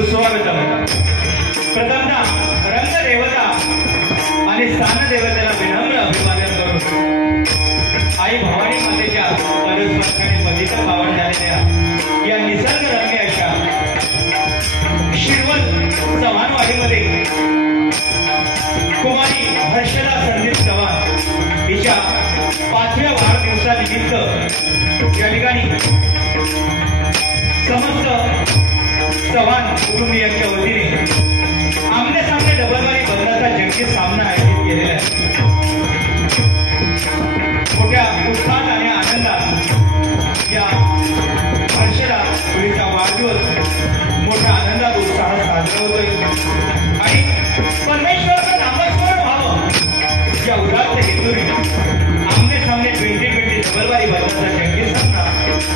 सुस्वागतम। प्रथमतः रंगदेवता आणि स्थानदेवतेला विनम्र अभिवादन करून आई भवानी मातेच्या पदस्पर्शाने पतित पावन झालेल्या या निसर्गरम्य अशा शिरवल चव्हाणवाडीमध्ये कुमारी हर्षदा संदीप चव्हाण हिच्या 5व्या वाढदिवसानिमित्त या ठिकाणी समस्त चव्हाण कुटुंबियांच्या वतीने आमने सामने डबलवारी बंदाचा जंगी सामना आयोजित केलेला आहे। मोठ्या उत्साहात आणि आनंदात या हर्षदा मुलीचा वाढदिवस मोठ्या आनंदात उत्साहात साजरा होतोय आणि परमेश्वराचं नामस्मरण व्हावं या उदात्त हेतूने आमने सामने 2020 डबलवारी बंदाचा जंगी सामना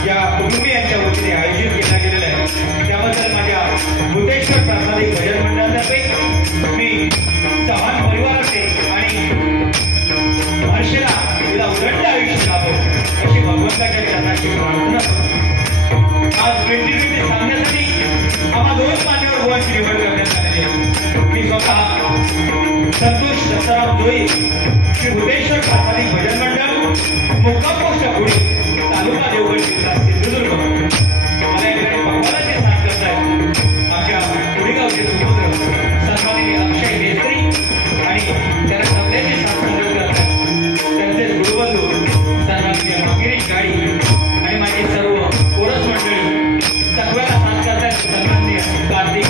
या कुटुंबियांच्या वतीने आयोजित केला गेलेला आहे। त्याबद्दल माझ्या भूतेश्वर प्रासादिक भजन मंडळातर्फे मी चव्हाण परिवाराचे आणि हर्षला तिला उदंड आयुष्य लाभो अशी भगवंताच्या चरणाची प्रार्थना करतो। आज 2020 सामन्यासाठी आम्हा 2 मान्यवर बुवांची निवड करण्यात आलेली आहे। मी स्वतः संतोष दत्तराम जोई श्री भूतेश्वर प्रासादिक भजन मंडळ मुक्काम पोस्ट पुणे तालुका देवगड जिल्हा सिंधुदुर्ग मला या ठिकाणी भगवानाचे साथ करतायत आमच्या पुढेगावचे सुपुत्र सन्माननीय अक्षय मेस्त्री आणि त्याला सगळ्यांचे साथ संगत करतात त्यांचे गुरुबंधू सन्माननीय गिरीश गाडी आणि माझी सर्व कोरस मंडळी सगळ्याला साथ करतात सन्माननीय कार्तिक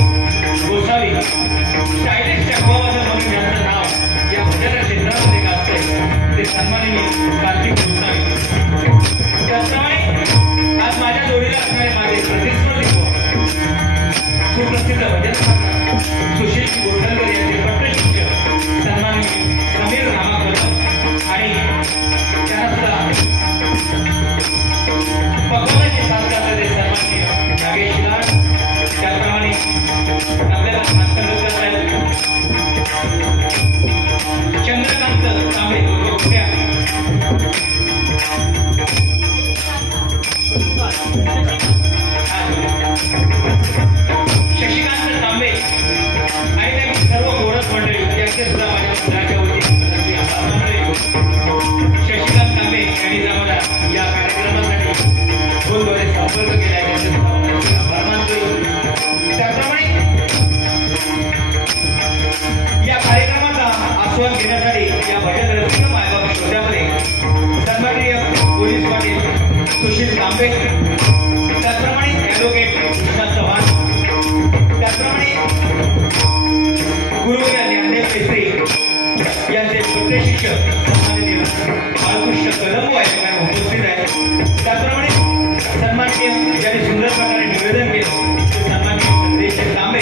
गोसावी स्टायलिश चकवावादन म्हणून ज्यांचं नाव या भजन क्षेत्रामध्ये गाजतंय ते सन्माननीय कार्तिक गोसावी। त्याचप्रमाणे आज माझ्या जोडीला असणारे माझे प्रतिस्पर्धी सुप्रसिद्ध भजन सुशील गोंडलकर यांचे पट्टशिष्य सन्माननीय समीर रामा कदम आणि त्यांना सुद्धा भगवानाची साथ करणारे सन्माननीय नागेश लाड त्याप्रमाणे आपल्याला सांगत करतायत चंद्रकांत तांबे गोट्या शशिकांत तांबे आणि त्यांची सर्व गोरख मंडळी यांचे सुद्धा माझ्या मंडळाच्या वतीने आभार मानले। शशिकांत तांबे यांनी आम्हाला या कार्यक्रमासाठी फोनद्वारे संपर्क केला त्यांचे सुद्धा आभार मानतो। त्याप्रमाणे या कार्यक्रमाचा आस्वाद घेण्यासाठी या भजन रसिक मायबाप श्रोत्यामध्ये सन्माननीय पोलीस पाटील सुशील तांबे त्याचप्रमाणे ॲडव्होकेट कृष्णा चव्हाण त्याचप्रमाणे गुरुवर्य ज्ञानदेव मेस्त्री यांचे पट्टशिष्य सन्माननीय बाळकृष्ण कदम या ठिकाणी उपस्थित आहेत। त्याचप्रमाणे सन्माननीय ज्यांनी सुंदर प्रकारे निवेदन केलं ते सन्माननीय संदेश तांबे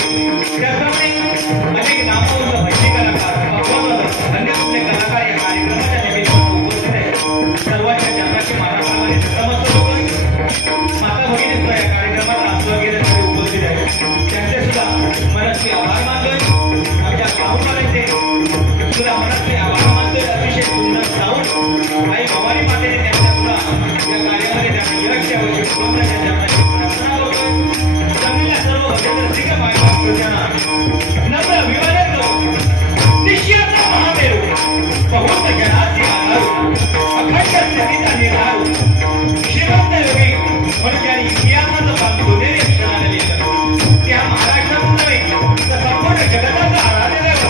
त्याचप्रमाणे अनेक नामवंत भजनी कलाकार भगवत अन्य कुठले कलाकार या कार्यक्रमाच्या निमित्तानं उपस्थित आहेत। सर्वांच्या चरणाची महाराष्ट्रामध्ये नतमस्तक होतो। माता भगिनी सुद्धा या कार्यक्रमाचा आस्वाद घेण्यासाठी उपस्थित आहेत त्यांचे सुद्धा मनस्वी आभार मानतोय। आमच्या गावकऱ्यांचे सुद्धा मनस्वी आभार मानतोय। अतिशय सुंदर साऊंड आई भवानी मातेने त्यांच्या सुद्धा या कार्यामध्ये त्यांना यश द्यावं अशी भगवंताच्या चरणाची प्रार्थना करतोय। जमलेल्या सर्व भजन रसिक मायबाप श्रोत्यांना नम्र अभिवादन करतो। निश्चयाचा महादेव बहुत जनाचे आधारू अखंड स्थितीचा निर्धारू श्रीमंत योगी म्हणून ज्यांनी इतिहासाचं पान सोनेरी अक्षराने लिहिलं त्या महाराष्ट्रातून नव्हे तर संपूर्ण जगताचा आराध्य दैवत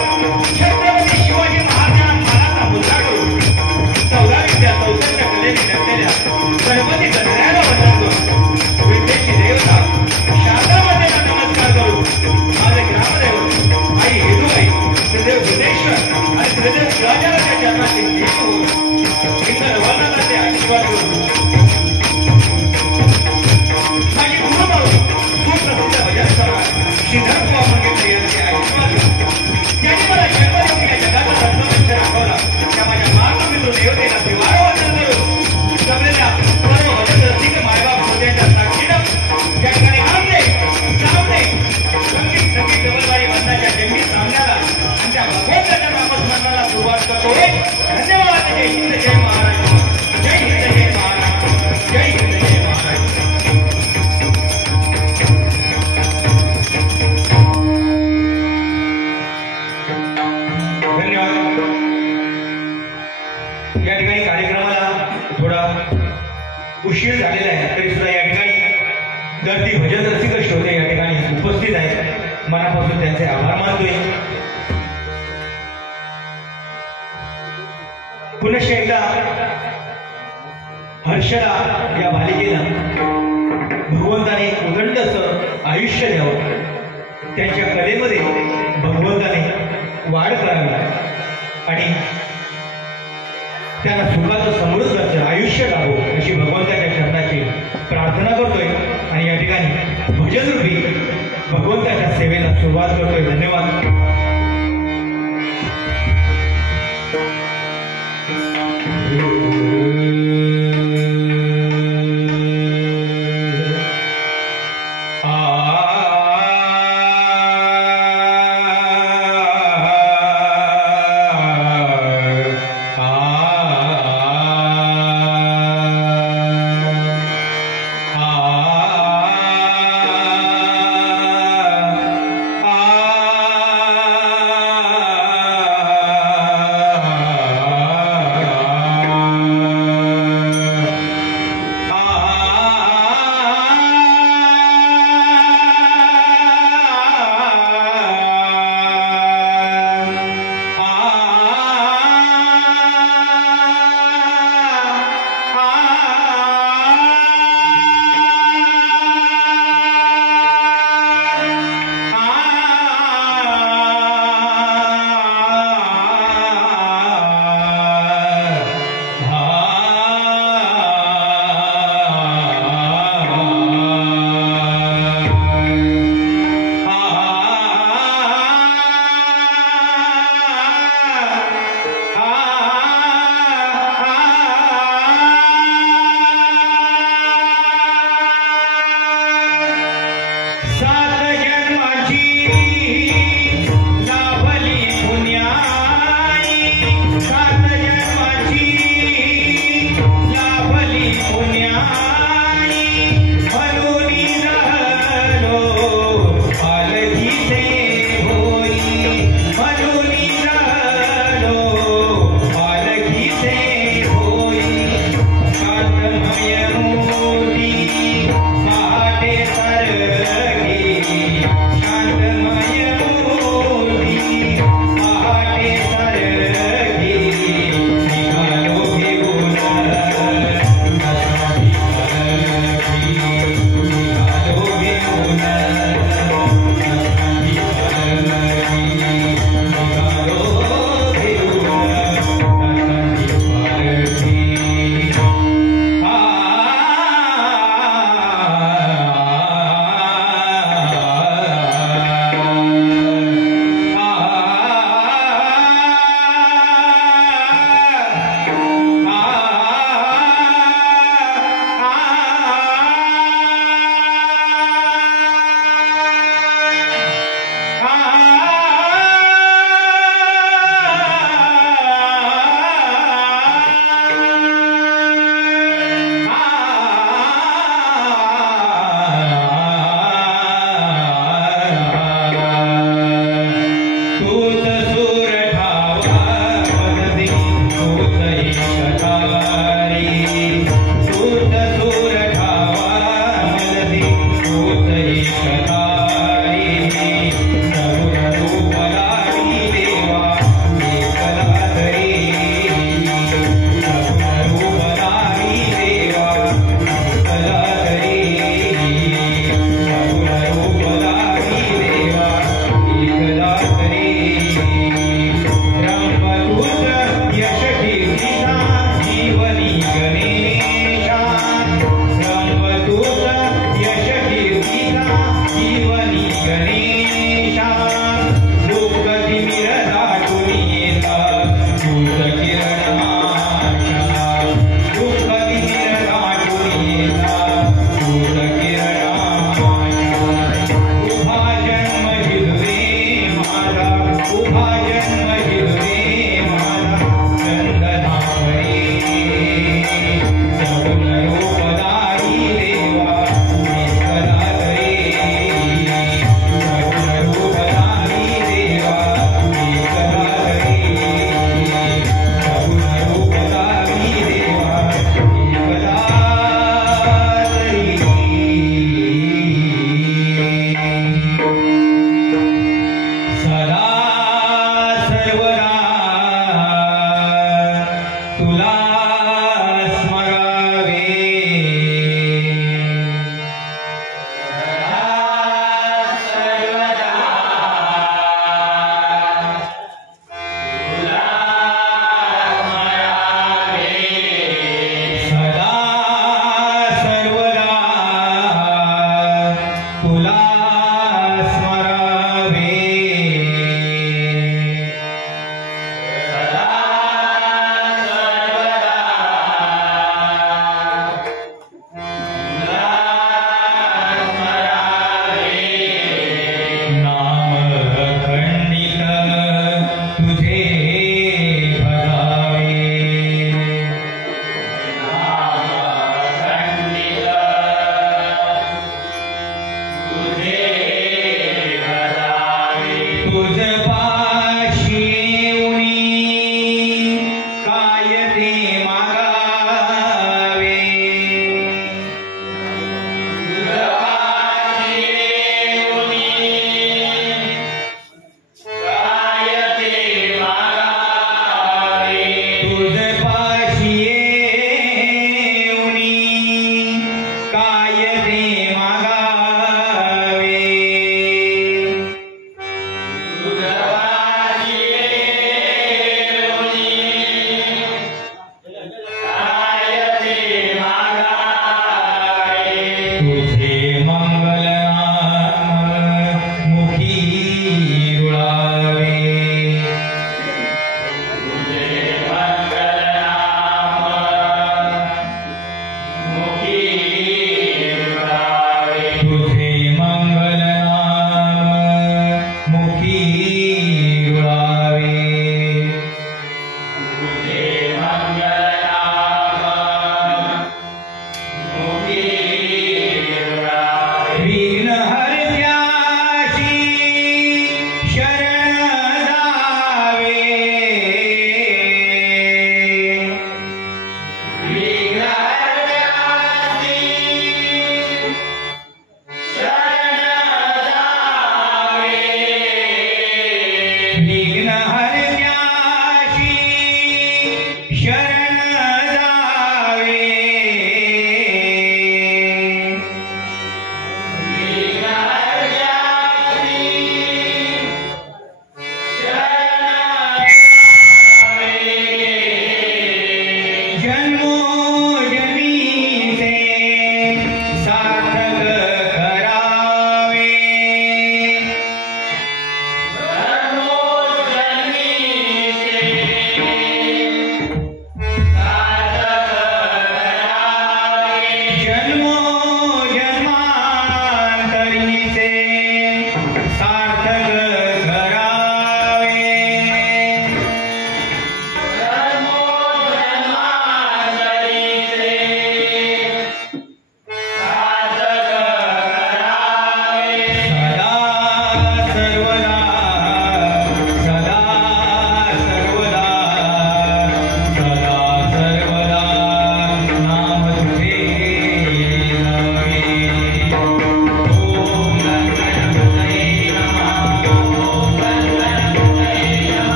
छत्रपती शिवाजी महाराजांना मानाचा मुद्रा करून 14 विद्या 64 कलेने नटलेल्या गणपती गणरायाला वंदन करून विद्येची देवता शारदा मातेला नमस्कार करून माझे ग्रामदैवत आई हेदूबाई श्रीदेव भूतेश्वर आणि श्रीदेव राजाच्या चरणाची भेट होऊन इंद्र वर्णनाचे आशीर्वाद करून माझी गुरुमाऊली सुप्रसिद्ध भजन कलाकार श्रीधर बुवा मंगेशकर यांचे आशीर्वाद त्यांनी मला जन्मदेव या जगाचा रत्नवंश दाखवला त्या माझ्या मातृपितृ देवतेला त्रिवार वंदन करून जमलेल्या सर्व भजन रसिक मायबाप श्रोत्यांच्या साक्षीनं या ठिकाणी आमने सामने संगीत डबलवारी बंदाच्या जंगी सामन्याला आणि त्या भगवंताच्या नामस्मरणाला सुरुवात करतोय। धन्यवाद। जय हिंद जय महाराष्ट्र। जय हिंद जय महाराष्ट्र। थोडा उशीर झालेला आहे तरी सुद्धा या ठिकाणी गर्दी भजन रसिक श्रोते या ठिकाणी उपस्थित आहेत. मनापासून त्यांचे आभार मानतोय. पुनश्च एकदा हर्षला या बालिकेला भगवंताने उदंड असं आयुष्य द्यावं, त्यांच्या कलेमध्ये भगवंताने वाढ करावी आणि त्यांना सुखाचं समृद्ध आयुष्य लाभो अशी भगवंताच्या चरणाची प्रार्थना करतोय आणि या ठिकाणी भजन रूपी भगवंताच्या सेवेला सुरुवात करतोय. धन्यवाद.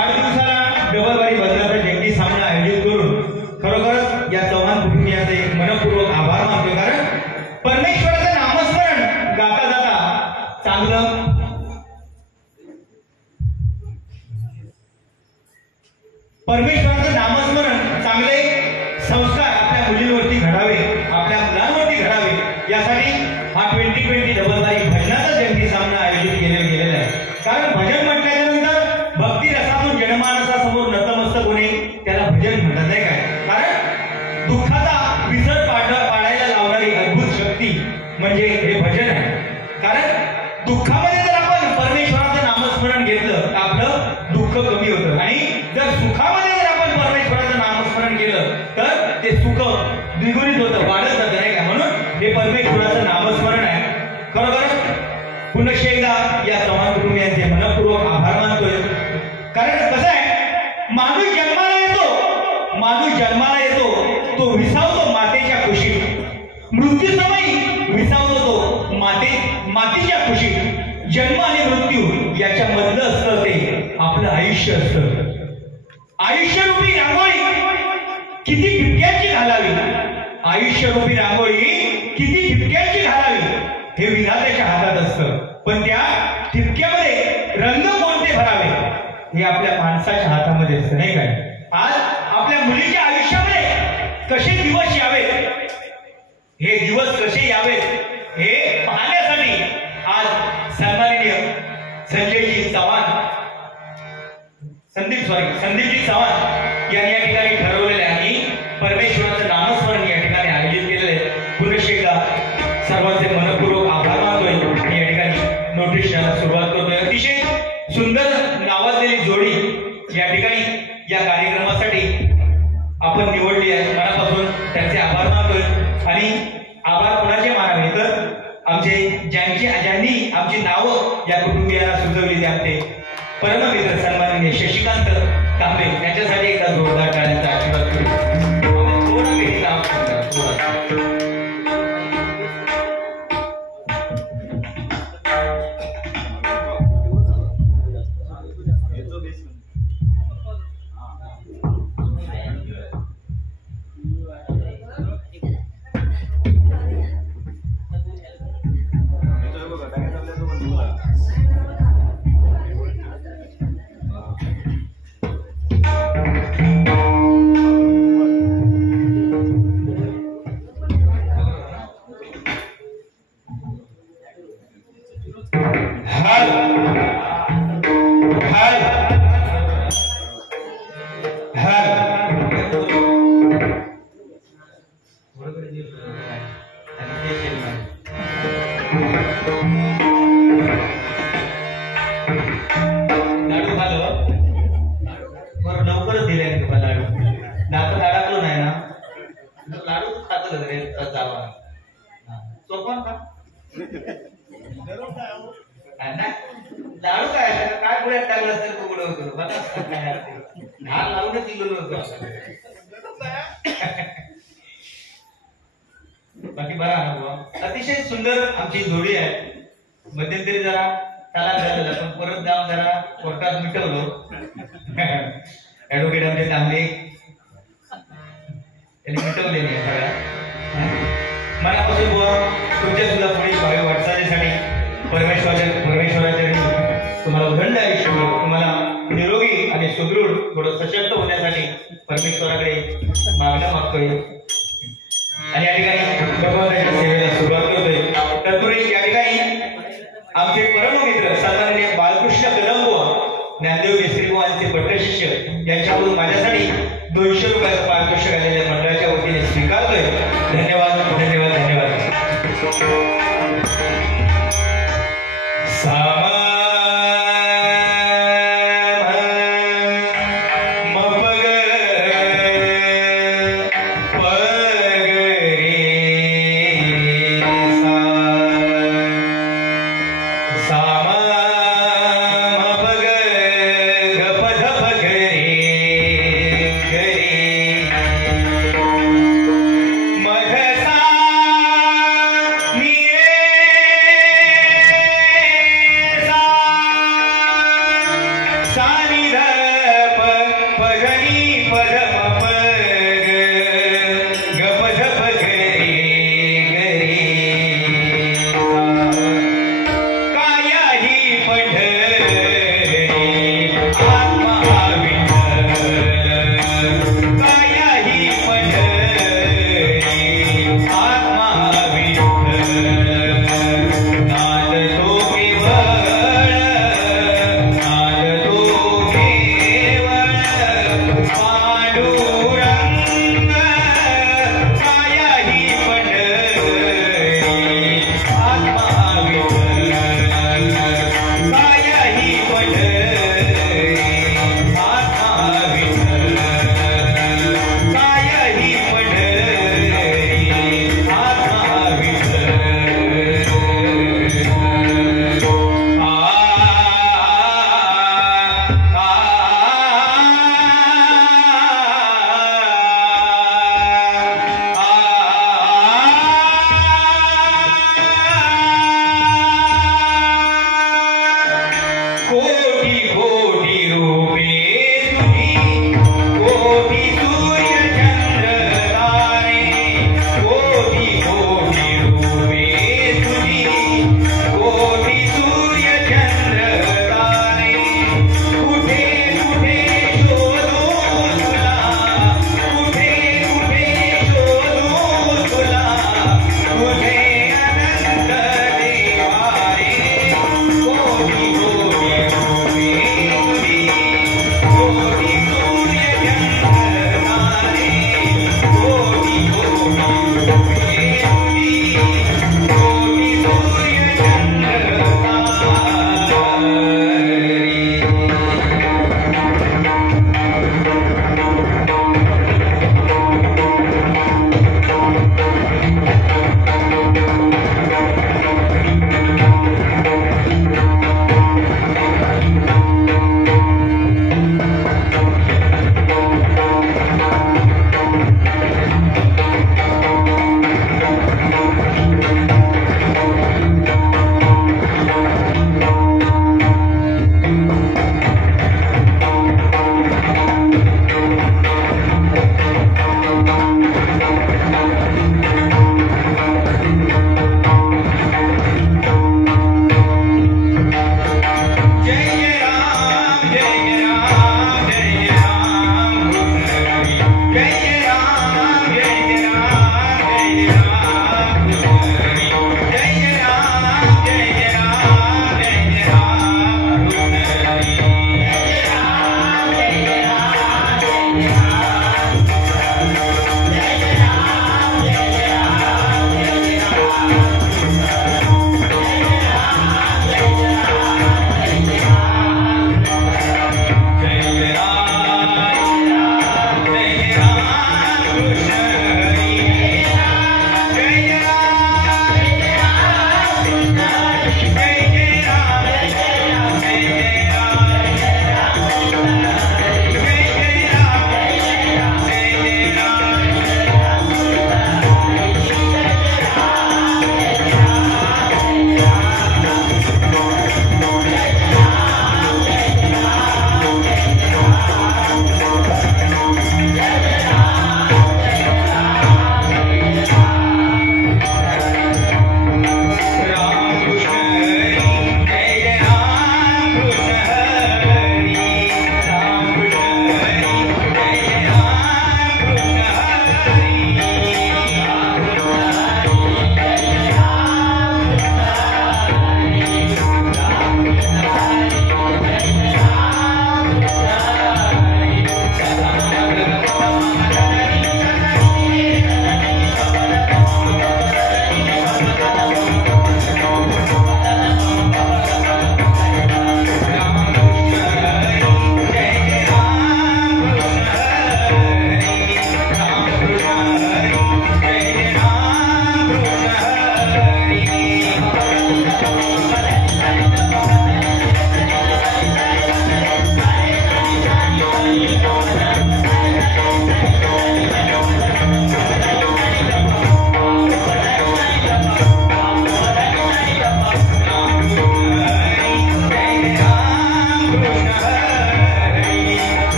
वाढदिवसाला डबलबारी बदलाचा जंगी सामना आयोजित करून खरोखरच या चव्हाण कुटुंबियांचे मनपूर्वक आभार मानतो. कारण परमेश्वराचं नामस्मरण गाता जाता चांगलं परमेश्वराचं नामस्मरण चांगले संस्कार आपल्या मुलींवरती घडावे, आपल्या मुलांवरती घडावे, यासाठी हा 2020 डबलबारी भजनाचा जंगी सामना आयोजित केलेला आहे. कारण भजन म्हटल्याच्या नंतर भक्ती रसातून जनमानसासमोर नतमस्तक होणे त्याला भजन म्हणतात, नाही काय? कारण दुःखाचा विसर पाडायला लावणारी अद्भुत शक्ती म्हणजे हे भजन आहे. कारण दुःखामध्ये जर आपण परमेश्वराचं नामस्मरण घेतलं तर आपलं दुःख कमी होतं, आणि जर सुखामध्ये जर आपण परमेश्वराचं नामस्मरण केलं तर ते सुख द्विगुणित होतं, वाढत जातं, नाही का? म्हणून हे परमेश्वराचं नामस्मरण आहे. खरोखर पुन्हा एकदा या चव्हाण कुटुंबियांचे मनपूर्वक आभार मानतोय. कारण कसं आहे, माणूस जन्माला येतो तो विसावतो मातेच्या कुशीत, मृत्यू समयी विसावतो तो मातीच्या कुशीत. जन्म आणि मृत्यू याच्या मधलं असतं ते आपलं आयुष्य असतं. आयुष्यरूपी रांगोळी किती ठिपक्याची घालावी, आयुष्यरूपी रांगोळी किती ठिपक्याची घालावी हे विधात्याच्या हातात असतं. पण त्या ठिपक्यामध्ये रंग कोणते भरावे हे आपल्या माणसाच्या हातामध्ये असतं, नाही काय? आज आपल्या मुलीच्या आयुष्यामध्ये कसे दिवस यावेत, हे दिवस कसे यावेत हे पाहण्यासाठी आज सन्माननीय संदीपजी चव्हाण यांनी या ठिकाणी ठरवलेले आहे आणि परमेश्वराचं नामस्मरण या ठिकाणी आयोजित केलेले आहे. पुन्हा एकदा सर्वांचे मनपूर्वक आभार मानतोय आणि या ठिकाणी नोटीस द्यायला सुरुवात करतोय. अतिशय सुंदर नावाजलेली जोडी या ठिकाणी या कार्यक्रमासाठी आपण निवडली आहे. मनापासून त्यांचे आभार मानतोय. आणि आभार कोणाचे मानावे तर ज्यांनी आमची नावं या कुटुंबियांना सुचवली, ते आमचे परममित्र सन्माननीय शशिकांत कांबळे यांच्यासाठी एकदा जोरदार टाळ्यांचा आशीर्वाद करू. थोडा वेळ नाव लाडू काय पुढे टाकलं असेल तू पुढे होतो लावूनच दिलं होतं. बाकी बरा अनुभव. अतिशय सुंदर आमची जोडी आहे. मध्यंतरी जरा त्याला झालेला पण परत जाऊन जरा कोर्टात मिटवलो. ऍडव्होकेट आमचे तांबे त्यांनी मिटवले नाही सगळ्या. मनापासून बुवा तुमच्या सुद्धा पुढील भावी वाटचालीसाठी परमेश्वराच्या तुम्हाला उदंड आयुष्य मिळो, तुम्हाला निरोगी आणि सुदृढ थोडं सशक्त होण्यासाठी परमेश्वराकडे मागणं मागतोय. आणि या ठिकाणी भगवंताच्या सेवेला सुरुवात करतोय. तत्पूर्वी या ठिकाणी आमचे परममित्र सन्माननीय बाळकृष्ण कदमबुवा ज्ञानदेव केसरीबुवांचे पट्टशिष्य यांच्याकडून माझ्यासाठी 200 रुपयाचं पारितोषिक आलेल्या मंडळाच्या वतीने स्वीकारतोय. धन्यवाद धन्यवाद धन्यवाद. Me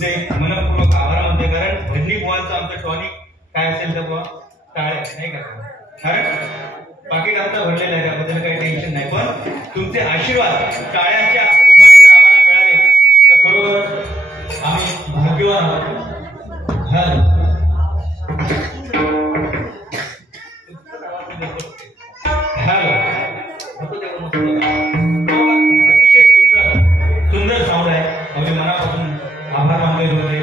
तुमचे मनपूर्वक आभार मानतोय, कारण भजनी बुवांचं आमचं टॉनिक काय असेल तर बुवा टाळ्या नाही का, कारण पाकिट आमचं भरलेलं आहे, त्याबद्दल काही टेन्शन नाही, पण तुमचे आशीर्वाद टाळ्याच्या रूपाने जर आम्हाला मिळाले तर खरोखर आम्ही भाग्यवान आहोत. अतिशय सुंदर साऊंड आहे. आम्ही मनापासून आभार मानतोय तुमचे.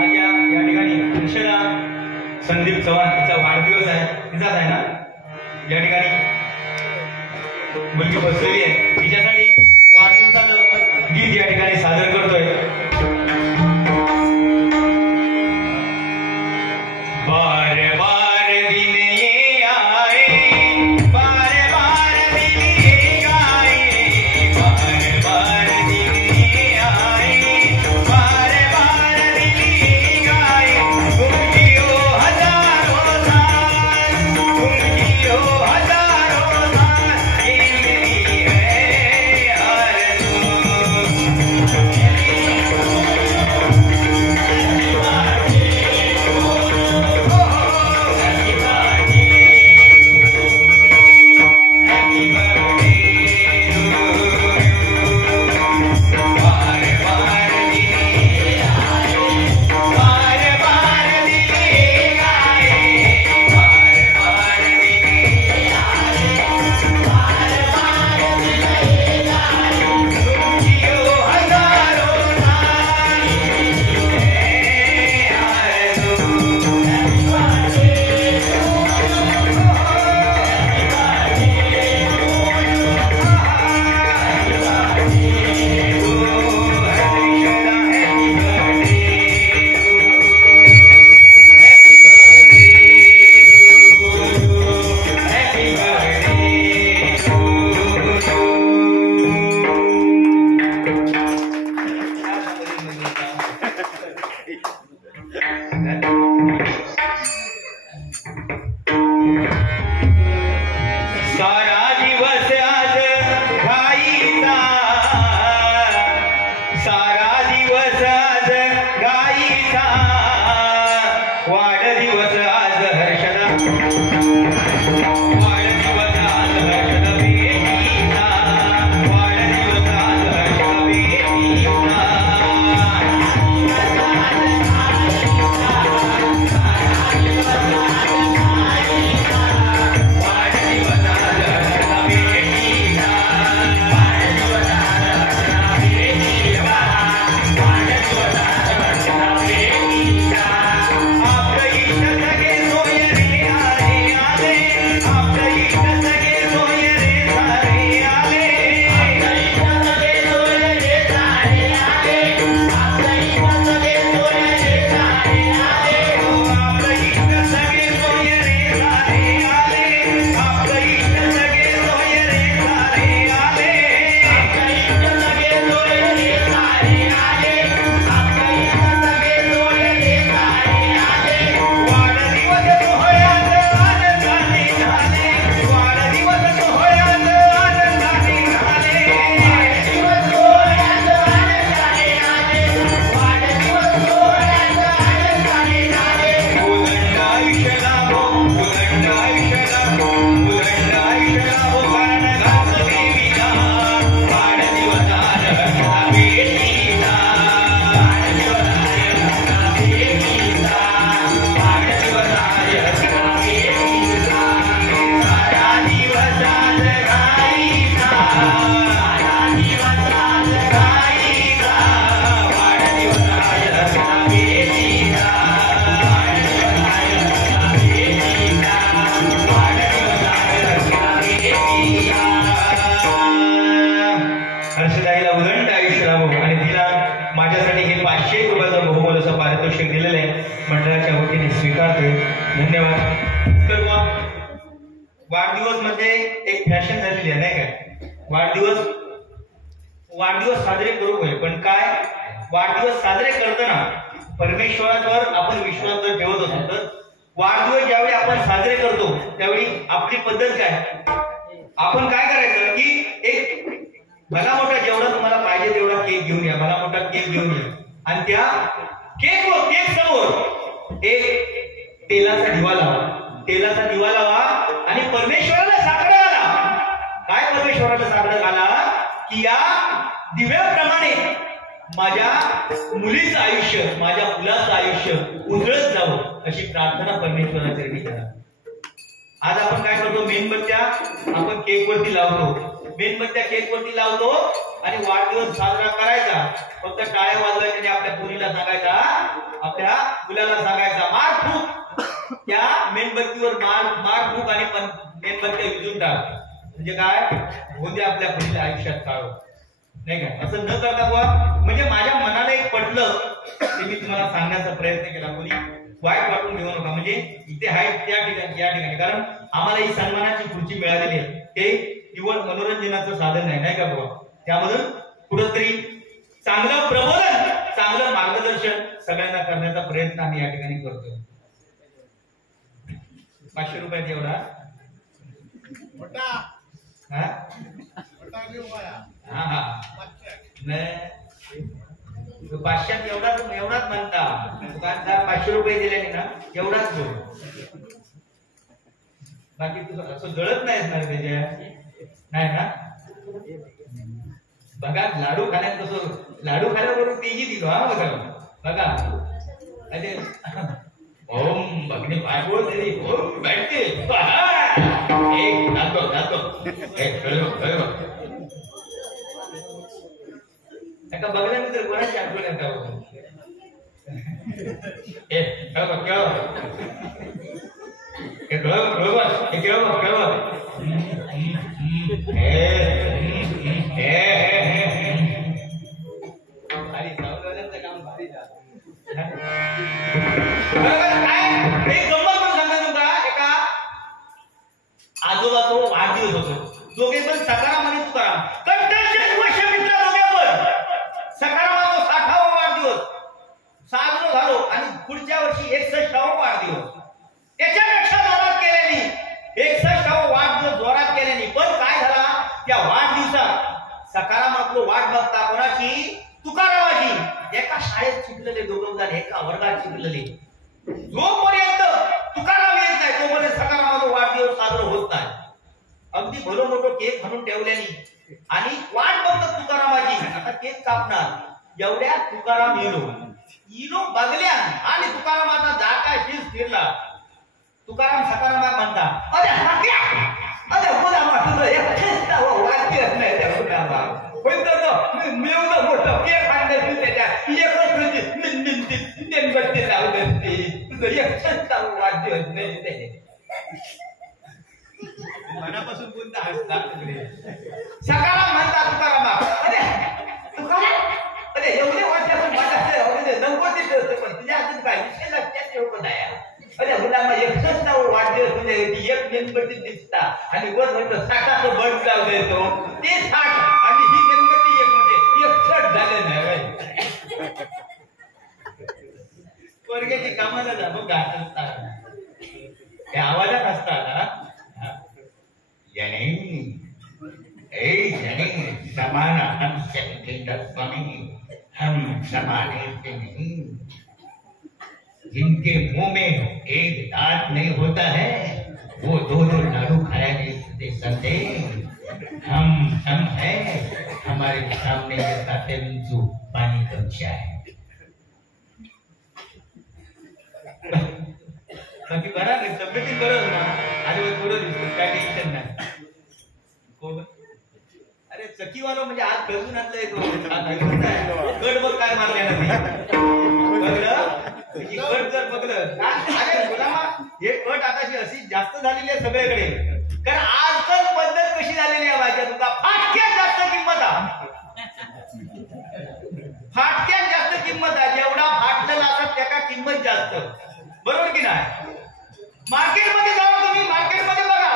आज या ठिकाणी कृष्णा संदीप चव्हाण तिचा वाढदिवस आहे, तिचाच आहे ना, या ठिकाणी मुलगी बसलेली आहे, तिच्यासाठी वाढदिवसाचं गीत या ठिकाणी सादर करतोय. बार बार दिन ये आए, बार बार दिन ये आए, बार बार दिन ये आए, बार बार दिन ये आए, तुम जियो हजारों साल, तुम जियो हजारों साल, ये मेरी है आरज़ू. हर्षदाईला उदंड आयुष्य लाभो आणि तिला माझ्यासाठी हे 500 रुपयाचं बहुमोलाचं पारितोषिक दिलेलं आहे, मंडळाच्या वतीने स्वीकारतोय. धन्यवाद. तर वाढदिवस मध्ये एक फॅशन झालेली आहे नाही काय, वाढदिवस साजरे करू होय, पण काय वाढदिवस साजरे करताना परमेश्वरावर आपण विश्वास जर ठेवत असतो तर वाढदिवस ज्यावेळी आपण साजरे करतो त्यावेळी आपली पद्धत काय, आपण काय करायचं की एक भला मोठा जेवढा तुम्हाला पाहिजे तेवढा केक घेऊन या, भला मोठा केक घेऊन या आणि त्या केक समोर एक तेलाचा दिवा लावा आणि परमेश्वराला साकडं घाला. काय परमेश्वराला साकडं घाला की या दिव्याप्रमाणे माझ्या मुलीचं आयुष्य, माझ्या मुलाचं आयुष्य उजळत जावं अशी प्रार्थना परमेश्वराचरणी करा. आज आपण काय करतो, मेणबत्त्या आपण केकवरती लावतो आणि वाढदिवस साजरा करायचा. फक्त टाळ्या वाजवायच्या आणि आपल्या मुलीला सांगायचा, आपल्या मुलाला सांगायचा मार फूक, त्या मेणबत्तीवर मार फूक आणि मेणबत्त्या विजून टाक. म्हणजे काय होते आपल्या मुलीला आयुष्यात काढ नाही का. असं न करता बुवा म्हणजे माझ्या मनाला एक पटलं ते मी तुम्हाला सांगण्याचा प्रयत्न केला. कोणी वाईट वाटून घेऊ नका. म्हणजे इथे आहेत त्या ठिकाणी या ठिकाणी कारण आम्हाला ही सन्मानाची खुर्ची मिळालेली आहे. ते केवळ मनोरंजनाचं साधन नाही का बुवा. त्यामधून कुठंतरी चांगलं प्रबोधन, चांगलं मार्गदर्शन सगळ्यांना करण्याचा प्रयत्न आम्ही या ठिकाणी करतोय. 500 रुपयात एवढा हा 500 एवढाच म्हणता. दुकानदार 500 रुपये दिल्याने ना एवढाच बोल, बाकी तुझं असं जळत नाहीस ना त्याच्या नाही ना. बघा लाडू खाण्यात कसं, लाडू खाल्याबरोबर तेही दिलो हा बघा अरे ओम भगनी पाठवो तरी ओम बैठते एक जातो एक कळव एका बघल्यानंतर कोणाची आठवण येतात. आजोबाचा वाढदिवस होतो. दोघे पण सकारामध्ये तुकाराम मित्र दोघे पण सकारामाचा 60वा वाढदिवस साजरा झालो आणि पुढच्या वर्षी 61वा वाढदिवस. त्याच्यापेक्षा जोरात केल्याने 61वा वाढदिवस जोरात केल्याने पण काय झाला, त्या वाढदिवसात सकारामातलो वाट बघता कोणाची, तुकारामाची. एका शाळेत शिकलेले दोघं जण, एका वर्गात शिकलेले. जोपर्यंत तुकाराम येत नाही तोपर्यंत सकारामाचा वाढदिवस साजरा होत नाही. अगदी भलो मोठो केक म्हणून ठेवल्याने आणि वाट बघतात तुकारामाची. आता केक कापणार एवढ्या तुकाराम इलो बघल्या आणि तुकारामाचा जाका शीस फिरला. तुकाराम सकारामात म्हणता अरे मुलामा तुझं एक वाढदिवस नाही त्या मुलामा मिळवलं मोठं केक आणलं त्याच्या एकच लावलं तुझं एक वाढदिवस नाही. मनापासून कोणता हसतात सकाराम म्हणतात तुकारामा अरे एवढे वाटल्यापासून पण तुझ्या अजून काय विषय लक्षात ठेवत नाही. अरे मुलामा एकच वाढदिवस म्हणजे एक मेणबत्ती दिसता आणि वर म्हणतो 60चं बल्ब लावलंय तो ते 60 आणि ही मेणबत्ती एक म्हणजे 61 झालं नाही. वर्गाची कामाला जा मग गाठ असतात त्या आवाजात असतात समान हम समाने से नहीं. जिनके मुंह में एक दांत नहीं होता है वो दोनों लाडू खाया नहीं सकते. हम है हमारे सामने ये साते बिंदु पानी कमशा है. बाकी बरा नाही, तब्येती बरं ना आणि थोडं दिसत काय टेन्शन नाही. अरे चकीवालो म्हणजे आज करून आणलंय गड बघ काय मारल्या कट जर बघलं अरे गुलामा हे कट आताची अशी जास्त झालेली आहे सगळीकडे. कारण आजकाल पद्धत कशी झालेली आहे माझ्या तुका फाटक्यात जास्त किंमत आहे. फाटक्यात जास्त किंमत आहे. जेवढा फाटलेला असत त्याका किंमत जास्त. बरोबर की नाही. मार्केटमध्ये जावा तुम्ही, मार्केटमध्ये बघा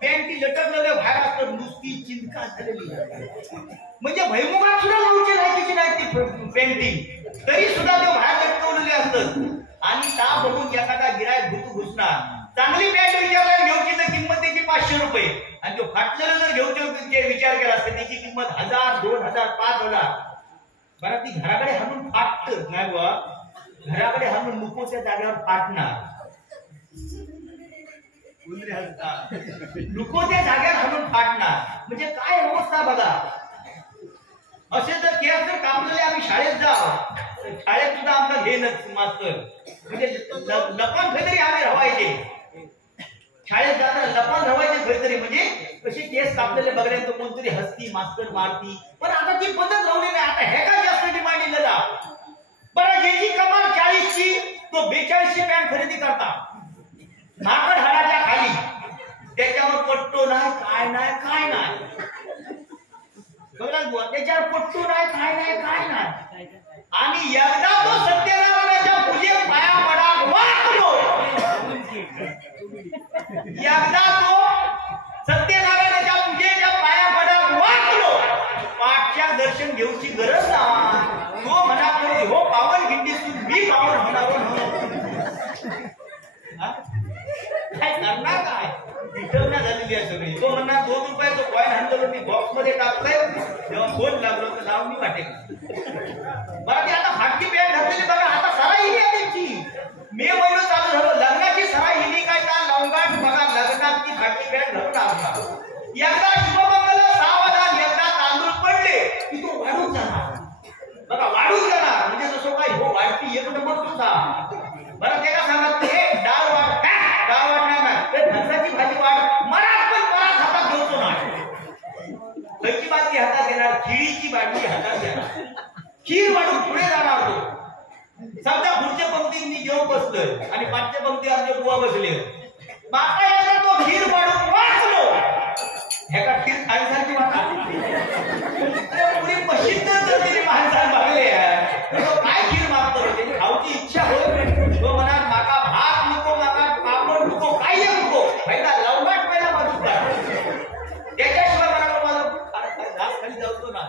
पॅन्टी लटकलेले बाहेर असतात नुसती चिंता झालेली म्हणजे भैमुगात सुद्धा लावची नाही नाही ती पेंटिंग तरी सुद्धा ते बाहेर लटकवलेले असतात. आणि ता बघून एखादा गिरायक घुसणार. चांगली पॅन्ट विचारल्यावर घेऊची तर किंमत त्याची 500 रुपये आणि तो फाटलेलं जर घेऊचे विचार केला असता त्याची किंमत 1000, 2000, 5000. बरं ती घराकडे हाणून फाटत नाही बा, घराकडे हाणून नुकोच्या जागेवर फाटणार. नुकोच्या जागेवर हाणून फाटणार म्हणजे काय अवस्था बघा. असे जर केस जर कापलेले आम्ही शाळेत जाव, शाळेत सुद्धा आमचा हे मास्तर म्हणजे लपण खैतरी आम्ही रवायचे. शाळेत जाताना लपण रवायचे खैतरी म्हणजे कसे केस कापलेले बघल्यानंतर कोणतरी हसती, मास्तर मारती. पण आता ती पद्धत राहली नाही. आता हे का जास्त डिमांड दिलेला. बरं ज्याची कमाल 40 ची तो 42 ची पॅन्ट खरेदी करता माकड हाडाच्या खाली, त्याच्यावर पट्टो नाही, काय नाही, काय नाही. त्याच्यावर पट्टू नाही, काय नाही, काय नाही. आणि एकदा तो सत्यनारायणाच्या पूजेत पाया पडा वाकलो, एकदा तो सत्यनारायणाच्या पूजेच्या पाया पडा वाकलो, पाठच्या दर्शन घेऊची गरज नाही. तो म्हणा हो पावन खिंडीतून मी पावन होणार. काय करणार काय विठवना झालेली आहे सगळी. तो म्हणणार 2 रुपयाचं कॉइन आणलं मी बॉक्स मध्ये टाकलंय, जेव्हा फोन लागलो तर नाव मी वाटेल. बरं ती आता फाटकी पॅन्ट घातलेली बघा. आता सराई ही आहे त्यांची. मे महिना चालू झालं, लग्नाची सराई हिली काय का लवंगाट बघा. लग्नात ती फाटकी पॅन्ट घालून आला. एकदा शुभमंगल 6 वाजता एकदा तांदूळ पडले की तो वाढून जाणार बघा, वाढून जाणार म्हणजे जसं काय हो वाढती 1 नंबर तुझा. बरं त्याला सांगत हे डाळ वाढ, डाळ वाढणार नाही तर फणसाची भाजी वाढ. मराठ पण परात हातात घेऊचो नाही. खयची बाटली हातात घेणार, खिळीची बाटली हातात घेणार. खीर वाढून पुढे जाणार तो. समजा पुढच्या पंक्तीत मी घेऊन बसलोय आणि पाचच्या पंक्ती आमचे बुवा बसले. माता याचा तो खीर वाढून वाचलो. हे का खीर खायसारखी वाटा पुढे प्रसिद्ध जरी माणसाला बघले काय खीर मागतो त्याची खाऊची इच्छा होय. तो म्हणा माका भात नको, माका पापड नको, काही नको, पहिला लवंगाट पहिला बाजू काढ. त्याच्याशिवाय मला माझा घास खाली जातो ना.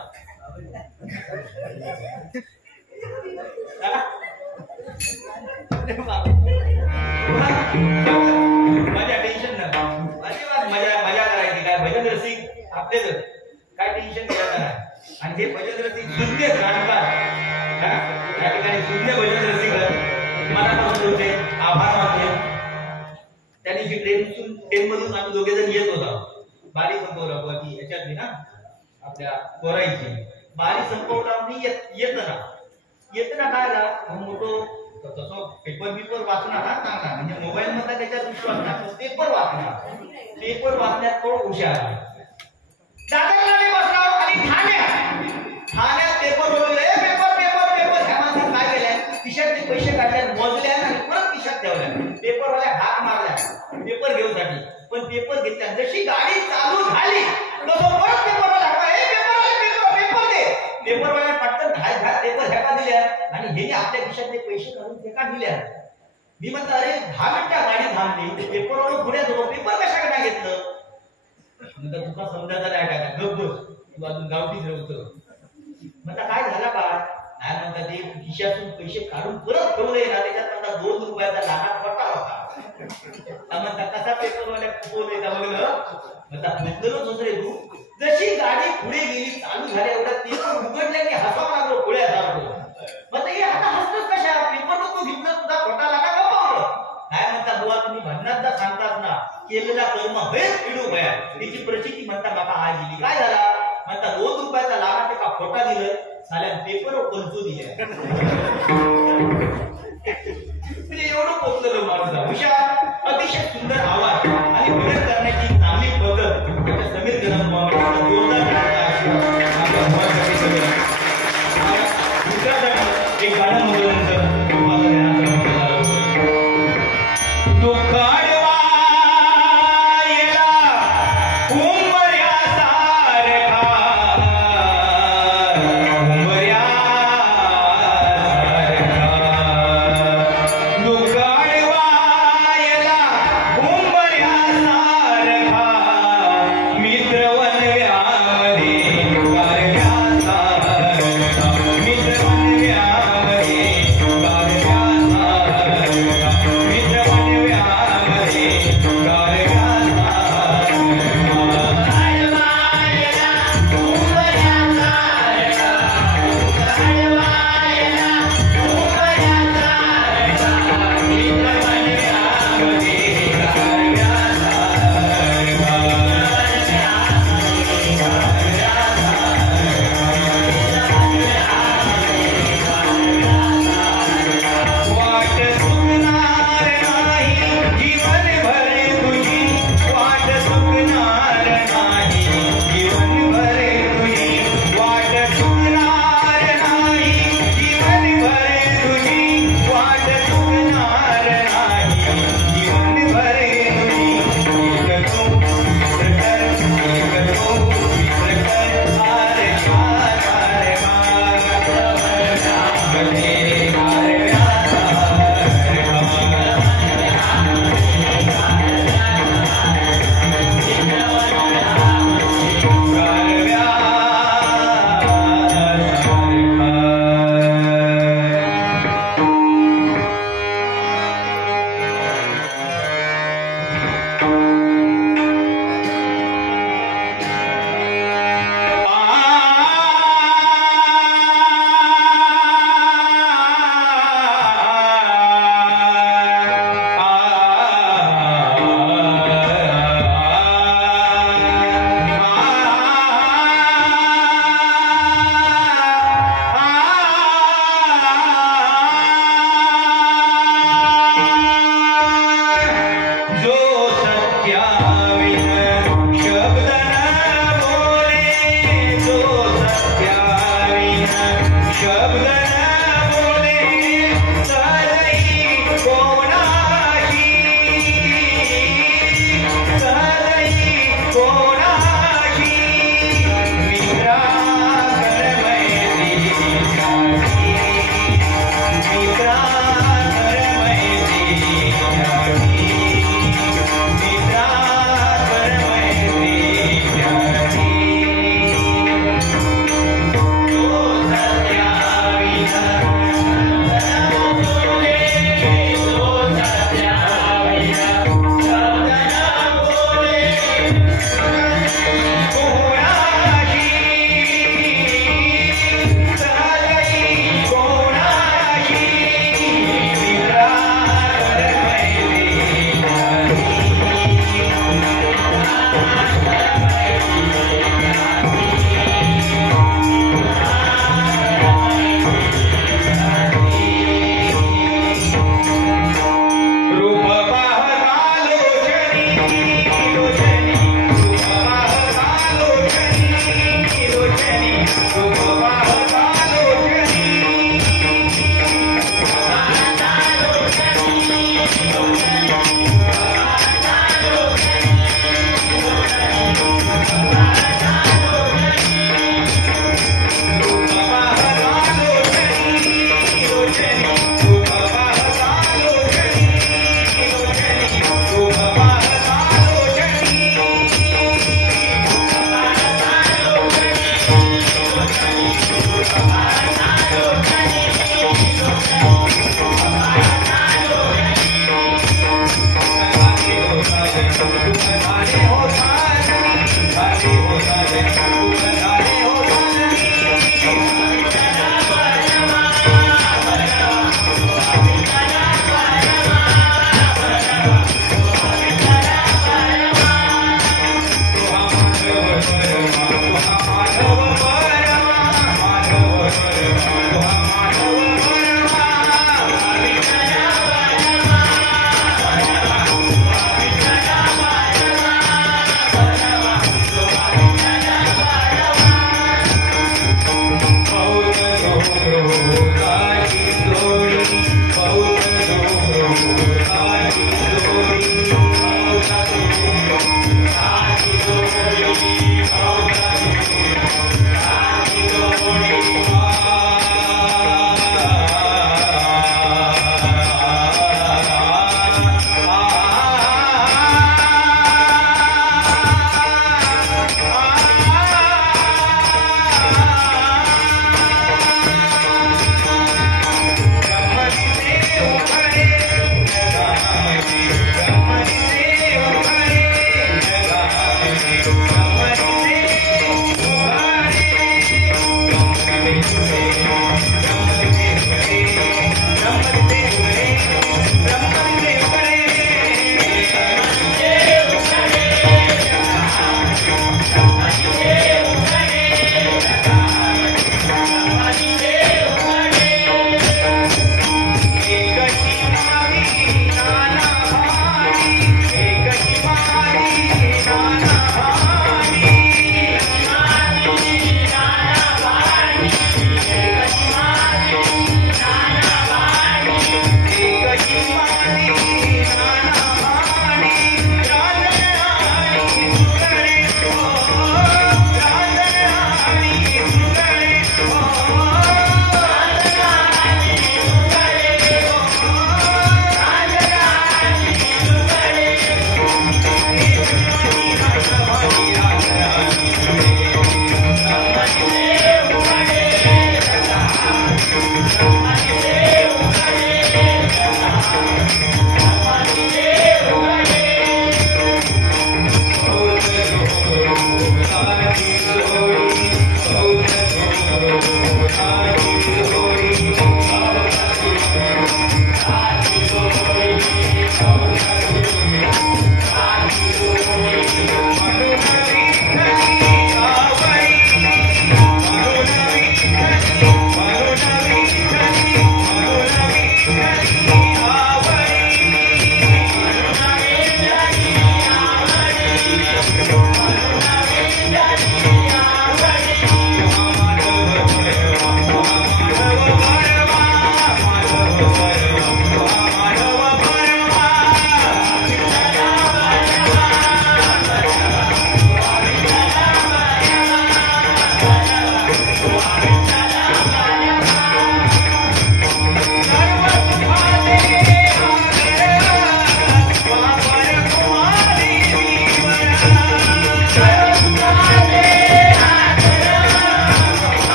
माझ्या टेन्शन नाही, मजा करायची. काय भजन रसिक आपले काय टेन्शन घ्यायचं नाही. आणि हे भजन रसिक शून्य जाणकार या ठिकाणी शून्य भजन रसिक मनापासून होते आभार मानले. त्या दिवशी ट्रेन मधून आम्ही दोघे जण येत होता. बारी संपवला की याच्यात ना आपल्या कोराईची बारी संपवला मी येताना काय झाला मोठो तसं पेपर वाचणार ना चांगला म्हणजे मोबाईल मधला त्याच्यात विश्वास नाही. पेपर वाचण्यात तो हुशार. दादाला मी बसला आणि ठाण्यात पेपर बोलवले. पेपर ह्या माणसाने काय केलंय खिशातले पैसे काढले, मोजले आणि परत खिशात ठेवल्या. पेपरवाल्या हात मारल्या पेपर घेऊसाठी. पण पेपर घेतल्या जशी गाडी चालू झाली तसं परत पेपरवाला पेपर दे. पेपरवाल्या पटकन घात पेपर ह्याका दिल्या आणि हेने आपल्या खिशातले पैसे काढून फेका दिल्या. मी म्हणतो अरे 10 मिनिटं गाडी थांबली, पेपरवर पुढे जाऊ, पेपर कशाकडे नाही घेतलं. म्हणतात तुका समजायचं नाही काय गप बस, तू अजून गावठीच होतं. म्हणता काय झाला का नाही म्हणतात ते खिशातून पैसे काढून परत ठेवले ना त्याच्यात म्हणता 2 रुपयाचा लहान खोटा होता. म्हणता कसा पेपरवाल्या फुकवले का बघलं. म्हणतात म्हटलं दुसरे तू जशी गाडी पुढे गेली चालू झाल्या एवढ्या पेपर उघडल्या की हसावं लागलो पुढे जातो. म्हणता हे आता हसतोस कशा पेपर तू घेतलं तुझा खोटा लागा गपावलं. काय म्हणता बुवा तुम्ही भन्नात सांगतात ना केलेला कर्म हेच फिडू भया त्याची प्रचिती म्हणता बाबा हा गेली. काय झाला म्हणता 2 रुपयाचा लागा ते का खोटा दिलं साल्या पेपर पंचू दिल्या. म्हणजे एवढं पोचलेलं माणूस हुशार, अतिशय सुंदर आवाज आणि भजन करण्याची चांगली पद्धत समीर जोरदार एक गाणं म्हटल्यानंतर Bye. Thank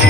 you.